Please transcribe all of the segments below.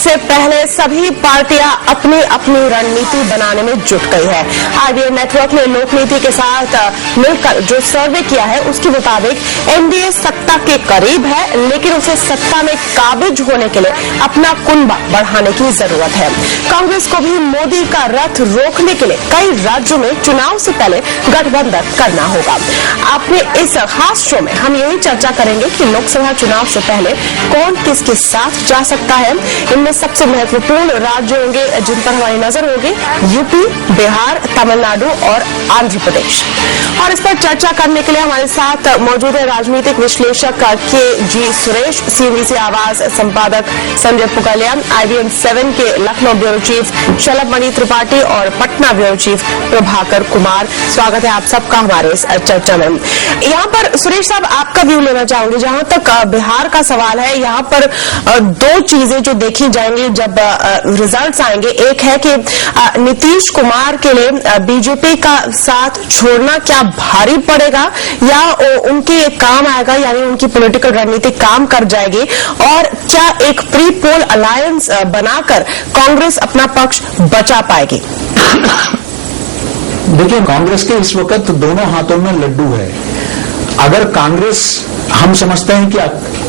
से पहले सभी पार्टियां अपनी अपनी रणनीति बनाने में जुट गई है। आईबीएन नेटवर्क ने लोक नीति के साथ मिलकर जो सर्वे किया है उसके मुताबिक एनडीए सत्ता के करीब है, लेकिन उसे सत्ता में काबिज होने के लिए अपना कुनबा बढ़ाने की जरूरत है। कांग्रेस को भी मोदी का रथ रोकने के लिए कई राज्यों में चुनाव से पहले गठबंधन करना होगा। अपने इस खास शो में हम यही चर्चा करेंगे कि लोकसभा चुनाव से पहले कौन किसके साथ जा सकता है। इनमें सबसे महत्वपूर्ण राज्य होंगे जिन पर हमारी नजर होगी यूपी, बिहार, तमिलनाडु और आंध्र प्रदेश। और इस पर चर्चा करने के लिए हमारे साथ मौजूद है राजनीतिक विश्लेषक के जी सुरेश, सीएनबीसी आवाज संपादक संजय पुगलिया, IBN 7 के लखनऊ ब्यूरो चीफ शलभ मणि त्रिपाठी और पटना ब्यूरो चीफ प्रभाकर कुमार। स्वागत है आप सबका हमारे इस चर्चा में। यहाँ पर सुरेश साहब आपका व्यू लेना चाहूंगी। जहां तक बिहार का सवाल है, यहाँ पर दो चीजें जो देखी जाएंगी जब रिजल्ट्स आएंगे। एक है कि नीतीश कुमार के लिए बीजेपी का साथ छोड़ना क्या भारी पड़ेगा या उनके काम आएगा, यानी उनकी पॉलिटिकल रणनीति काम कर जाएगी, और क्या एक प्री पोल अलायंस बनाकर कांग्रेस अपना पक्ष बचा पाएगी? देखिए, कांग्रेस के इस वक्त दोनों हाथों में लड्डू है। अगर कांग्रेस, हम समझते हैं कि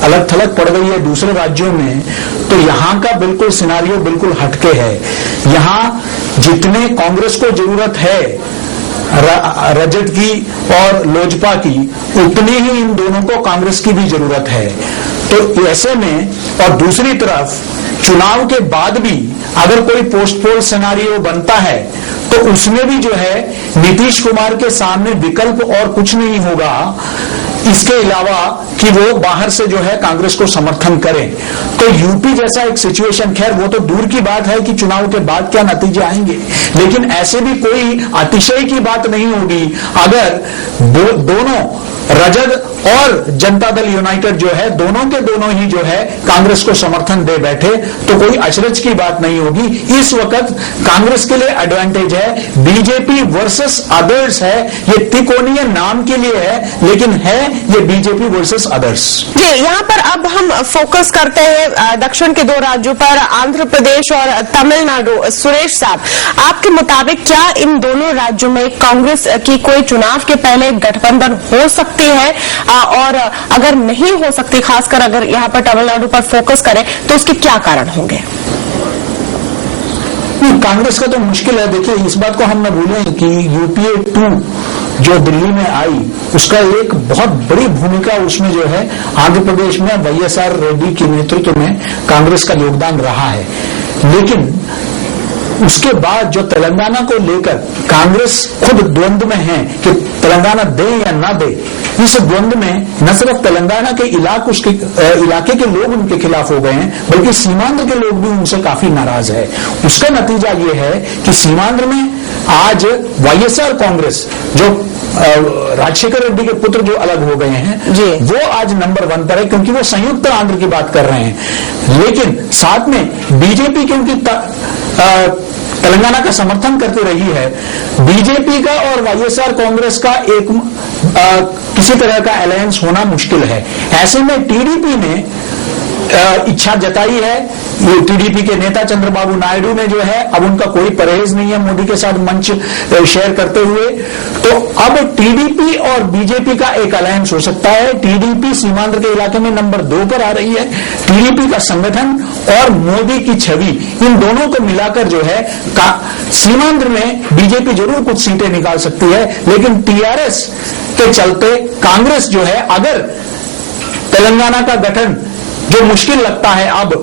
अलग थलग पड़ गई है दूसरे राज्यों में, तो यहां का बिल्कुल सिनारियो बिल्कुल हटके है। यहां जितने कांग्रेस को जरूरत है रजत की और लोजपा की, उतनी ही इन दोनों को कांग्रेस की भी जरूरत है। तो ऐसे में, और दूसरी तरफ चुनाव के बाद भी अगर कोई पोस्ट पोल सिनारियो बनता है तो उसमें भी जो है नीतीश कुमार के सामने विकल्प और कुछ नहीं होगा इसके अलावा कि वो बाहर से जो है कांग्रेस को समर्थन करें। तो यूपी जैसा एक सिचुएशन, खैर वो तो दूर की बात है कि चुनाव के बाद क्या नतीजे आएंगे, लेकिन ऐसे भी कोई अतिशय की बात नहीं होगी अगर दोनों रजत और जनता दल यूनाइटेड जो है दोनों के दोनों ही जो है कांग्रेस को समर्थन दे बैठे, तो कोई अचरज की बात नहीं होगी। इस वक्त कांग्रेस के लिए एडवांटेज है। बीजेपी वर्सेस अदर्स है, ये त्रिकोणीय नाम के लिए है, लेकिन है ये बीजेपी वर्सेस अदर्स। जी, यहाँ पर अब हम फोकस करते हैं दक्षिण के दो राज्यों पर, आंध्र प्रदेश और तमिलनाडु। सुरेश साहब, आपके मुताबिक क्या इन दोनों राज्यों में कांग्रेस की कोई चुनाव के पहले गठबंधन हो सकती है, और अगर नहीं हो सकती, खासकर अगर यहाँ पर तमिलनाडु पर फोकस करें, तो उसके क्या कारण होंगे? कांग्रेस का तो मुश्किल है। देखिए, इस बात को हम न भूलें कि यूपीए 2 जो दिल्ली में आई, उसका एक बहुत बड़ी भूमिका उसमें जो है आंध्र प्रदेश में वाईएसआर रेड्डी के नेतृत्व में कांग्रेस का योगदान रहा है। लेकिन उसके बाद जो तेलंगाना को लेकर कांग्रेस खुद द्वंद्व में है कि तेलंगाना दे या ना दे, इस द्वंद्व में न सिर्फ तेलंगाना के इलाके के लोग उनके खिलाफ हो गए हैं, बल्कि सीमांध्र के लोग भी उनसे काफी नाराज है। उसका नतीजा ये है कि सीमांध्र में आज वाईएसआर कांग्रेस, जो राजशेखर रेड्डी के पुत्र जो अलग हो गए हैं, वो आज नंबर 1 पर है, क्योंकि वो संयुक्त आंध्र की बात कर रहे हैं। लेकिन साथ में बीजेपी, क्योंकि तेलंगाना का समर्थन करती रही है, बीजेपी का और वाईएसआर कांग्रेस का एक किसी तरह का अलायंस होना मुश्किल है। ऐसे में टीडीपी ने इच्छा जताई है। ये टीडीपी के नेता चंद्रबाबू नायडू ने जो है, अब उनका कोई परहेज नहीं है मोदी के साथ मंच शेयर करते हुए, तो अब टीडीपी और बीजेपी का एक अलायंस हो सकता है। टीडीपी सीमांध्र के इलाके में नंबर 2 पर आ रही है। टीडीपी का संगठन और मोदी की छवि, इन दोनों को मिलाकर जो है सीमांध्र में बीजेपी जरूर कुछ सीटें निकाल सकती है, लेकिन टीआरएस के चलते कांग्रेस जो है, अगर तेलंगाना का गठन जो मुश्किल लगता है अब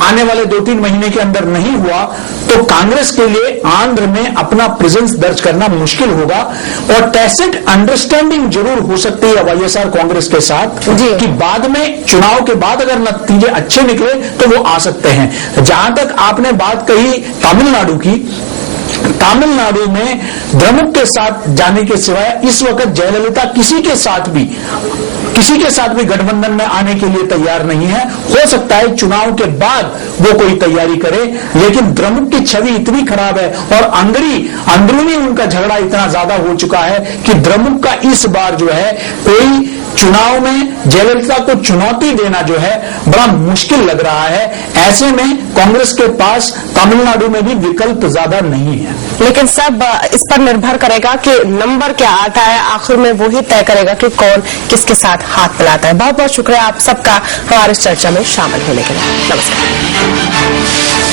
आने वाले 2-3 महीने के अंदर नहीं हुआ, तो कांग्रेस के लिए आंध्र में अपना प्रेजेंस दर्ज करना मुश्किल होगा। और टैसिट अंडरस्टैंडिंग जरूर हो सकती है वाईएसआर कांग्रेस के साथ कि बाद में, चुनाव के बाद अगर नतीजे अच्छे निकले तो वो आ सकते हैं। जहां तक आपने बात कही तमिलनाडु की, तमिलनाडु में द्रमुक के साथ जाने के सिवाय इस वक्त जयललिता किसी के साथ भी किसी के साथ भी गठबंधन में आने के लिए तैयार नहीं है। हो सकता है चुनाव के बाद वो कोई तैयारी करे, लेकिन द्रमुक की छवि इतनी खराब है और अंदरूनी उनका झगड़ा इतना ज्यादा हो चुका है कि द्रमुक का इस बार जो है कोई चुनाव में जयललिता को चुनौती देना जो है बड़ा मुश्किल लग रहा है। ऐसे में कांग्रेस के पास तमिलनाडु में भी विकल्प ज्यादा नहीं है। लेकिन सब इस पर निर्भर करेगा कि नंबर क्या आता है, आखिर में वो ही तय करेगा कि कौन किसके साथ हाथ मिलाता है। बहुत बहुत शुक्रिया आप सबका हमारे इस चर्चा में शामिल होने के लिए। नमस्कार।